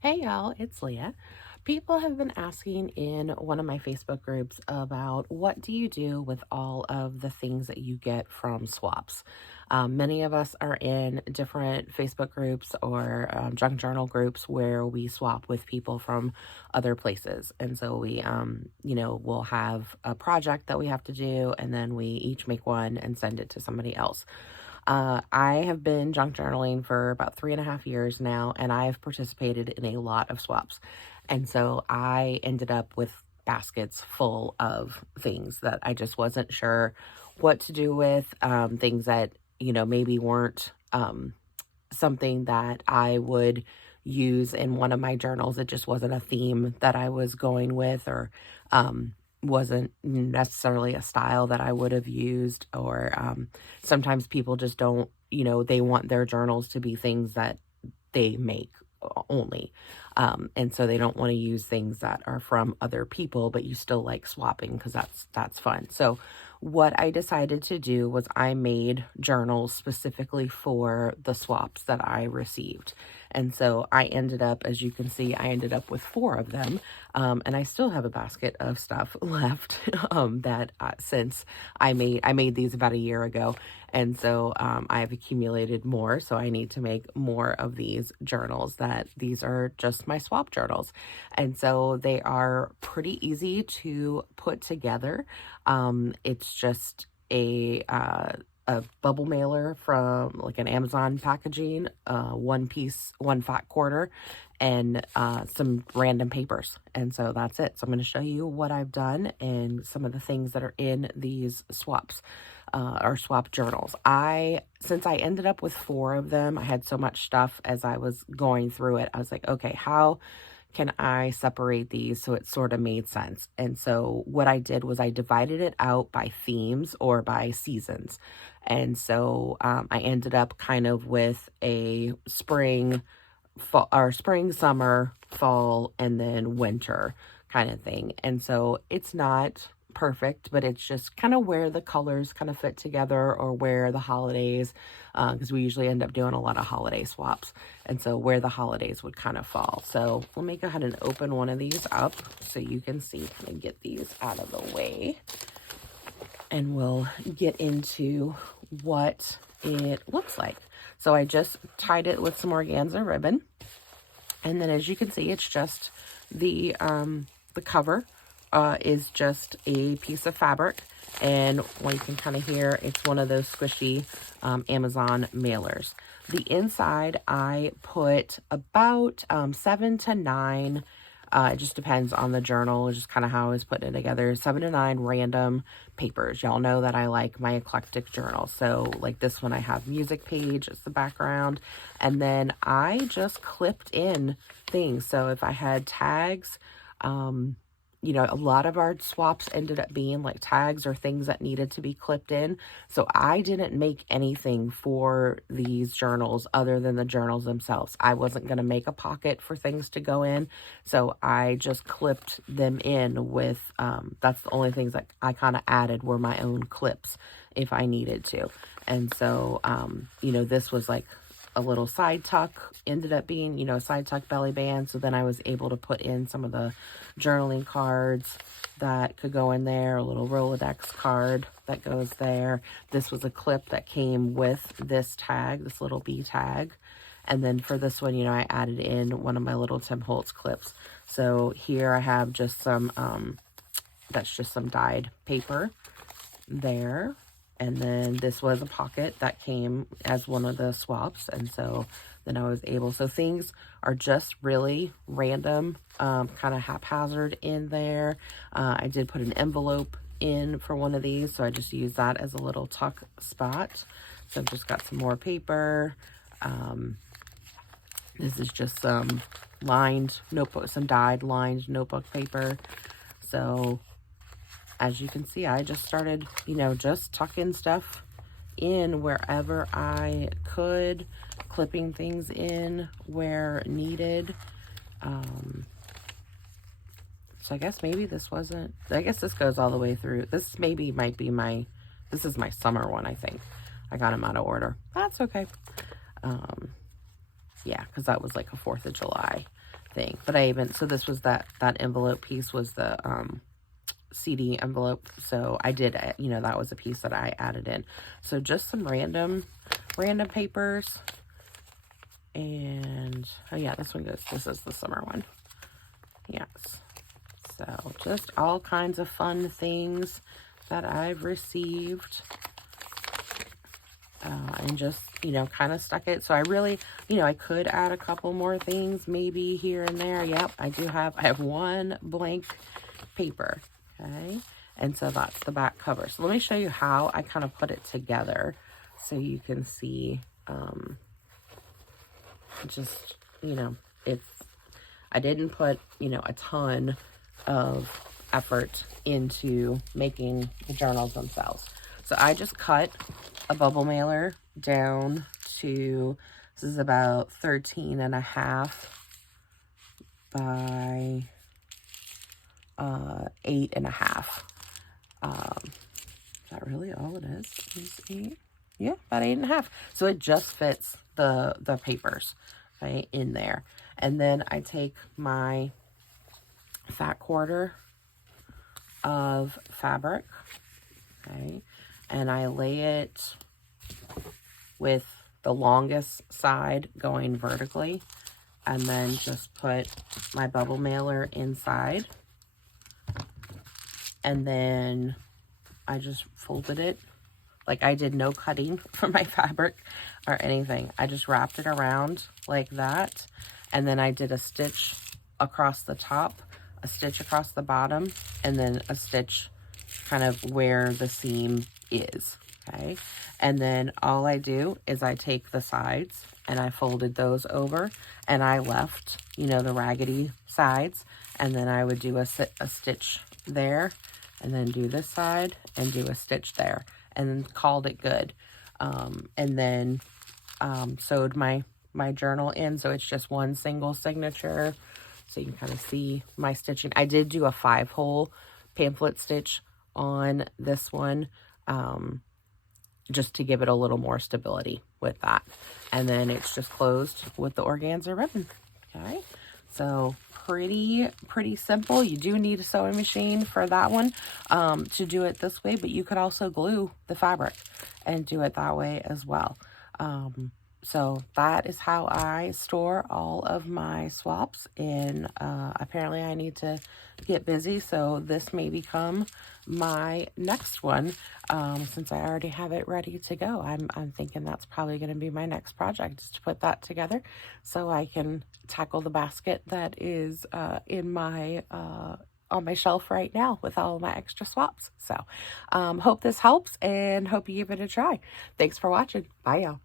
Hey y'all, it's Leah. People have been asking in one of my Facebook groups about what do you do with all of the things that you get from swaps. Many of us are in different Facebook groups or junk journal groups where we swap with people from other places. And so we'll have a project that we have to do, and then we each make one and send it to somebody else. I have been junk journaling for about 3.5 years now, and I've participated in a lot of swaps. And so I ended up with baskets full of things that I just wasn't sure what to do with, things that, maybe weren't something that I would use in one of my journals. It just wasn't a theme that I was going with, or wasn't necessarily a style that I would have used. Or sometimes people just don't, they want their journals to be things that they make only. And so they don't want to use things that are from other people, but you still like swapping because that's fun. So what I decided to do was I made journals specifically for the swaps that I received. And so I ended up, as you can see, I ended up with 4 of them. And I still have a basket of stuff left that since I made these about a year ago. And so I've accumulated more. So I need to make more of these journals. That these are just my swap journals. And so they are pretty easy to put together. It's just a bubble mailer from like an Amazon packaging, one piece, one fat quarter, and some random papers. And so that's it. So I'm going to show you what I've done and some of the things that are in these swaps, or swap journals. Since I ended up with 4 of them, I had so much stuff as I was going through it. I was like, okay, how can I separate these so it sort of made sense? And so what I did was I divided it out by themes or by seasons. And so I ended up kind of with a spring, fall, or spring, summer, fall, and then winter kind of thing. And so it's not perfect, but it's just kind of where the colors kind of fit together, or where the holidays, because we usually end up doing a lot of holiday swaps. And so where the holidays would kind of fall. So let me go ahead and open one of these up so you can see, kind of get these out of the way. And we'll get into what it looks like. So I just tied it with some organza ribbon. And then as you can see, it's just the cover is just a piece of fabric. And what you can kind of hear, it's one of those squishy Amazon mailers. The inside, I put about 7 to 9. It just depends on the journal, just kind of how I was putting it together. 7 to 9 random papers. Y'all know that I like my eclectic journal. So like this one, I have music page as the background. And then I just clipped in things. So if I had tags, a lot of our swaps ended up being like tags or things that needed to be clipped in. So I didn't make anything for these journals other than the journals themselves. I wasn't going to make a pocket for things to go in. So I just clipped them in with, that's the only things that I kind of added were my own clips if I needed to. And so, this was like a little side tuck, ended up being, a side tuck belly band. So then I was able to put in some of the journaling cards that could go in there, a little Rolodex card that goes there. This was a clip that came with this tag, this little B tag. And then for this one, I added in one of my little Tim Holtz clips. So here I have just some, that's just some dyed paper there. And then this was a pocket that came as one of the swaps. And so then I was able, so things are just really random, kind of haphazard in there. I did put an envelope in for one of these, so I just used that as a little tuck spot. So I've just got some more paper. This is just some lined notebook, some dyed lined notebook paper. So as you can see, I just started, just tucking stuff in wherever I could, clipping things in where needed. So I guess maybe this wasn't, I guess this goes all the way through. This maybe might be this is my summer one, I think. I got them out of order. That's okay. Yeah, because that was like a 4th of July thing. But so this was that envelope piece was the CD envelope. So I did, you know, that was a piece that I added in. So just some random papers. And, oh yeah, this is the summer one. Yes. So just all kinds of fun things that I've received. And just, you know, kind of stuck it. So I really, you know, I could add a couple more things maybe here and there. Yep, I have one blank paper. Okay. And so that's the back cover. So let me show you how I kind of put it together so you can see, just, you know, I didn't put, you know, a ton of effort into making the journals themselves. So I just cut a bubble mailer down to, this is about 13.5 by 8.5. Is that really all it is 8? Yeah, about 8.5. So it just fits the papers, right, in there. And then I take my fat quarter of fabric, okay, and I lay it with the longest side going vertically, and then just put my bubble mailer inside, and then I just folded it. Like, I did no cutting for my fabric or anything. I just wrapped it around like that, and then I did a stitch across the top, a stitch across the bottom, and then a stitch kind of where the seam is, okay? And then all I do is I take the sides and I folded those over, and I left, you know, the raggedy sides, and then I would do a stitch there, and then do this side and do a stitch there, and then called it good. And then sewed my journal in, so it's just one single signature. So you can kind of see my stitching. I did do a 5-hole pamphlet stitch on this one, just to give it a little more stability with that. And then it's just closed with the organza ribbon. Okay, so pretty simple. You do need a sewing machine for that one to do it this way, but you could also glue the fabric and do it that way as well. So that is how I store all of my swaps. And apparently I need to get busy, so this may become my next one, since I already have it ready to go. I'm thinking that's probably going to be my next project, is to put that together so I can tackle the basket that is in my on my shelf right now with all of my extra swaps. So hope this helps, and hope you give it a try. Thanks for watching. Bye, y'all.